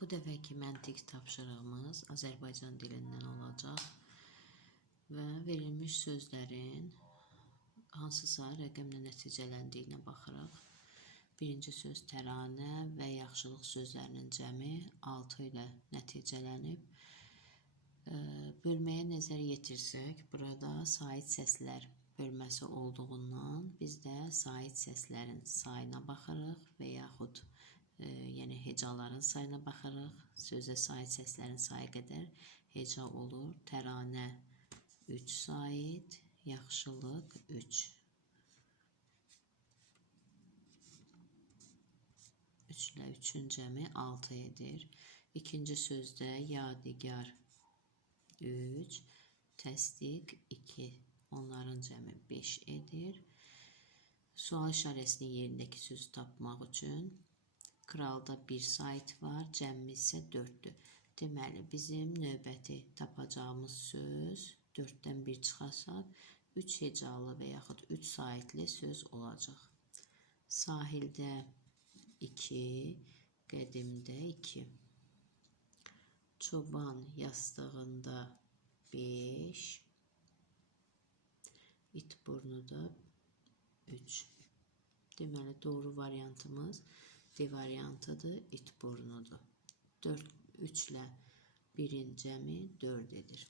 Bu dəfəki məntiq tapşırığımız Azərbaycan dilindən olacaq və verilmiş sözlərin hansısa rəqəmlə nəticələndiyinə baxırıq. Birinci söz təranə və yaxşılıq sözlərinin cəmi 6 ilə nəticələnib. Bölməyə nəzər yetirsək, burada sait səslər bölməsi olduğundan biz də sait səslərin sayına baxırıq və yaxud yəni hecaların sayına baxırıq. Sözə sait səslərin sayı qədər heca olur. Təranə 3 sait, yaxşılıq 3. 3 ilə 3-ün cəmi 6 edir. İkinci sözdə yadigar 3, təsdiq 2. Onların cəmi 5 edir. Sual işarəsinin yerindəki sözü tapmaq üçün kralda 1 sait var, cəmi isə 4-dür. Deməli, bizim növbəti tapacağımız söz 4-dən 1 çıxarsaq 3 hecalı və yaxud 3 saitli söz olacaq. Sahildə 2, qədimdə 2. Çoban yastığında 5, it burnuda 3. Deməli, doğru variantımız D variantıdır, it burnudur. 3 ilə 1-in cəmi 4 edir.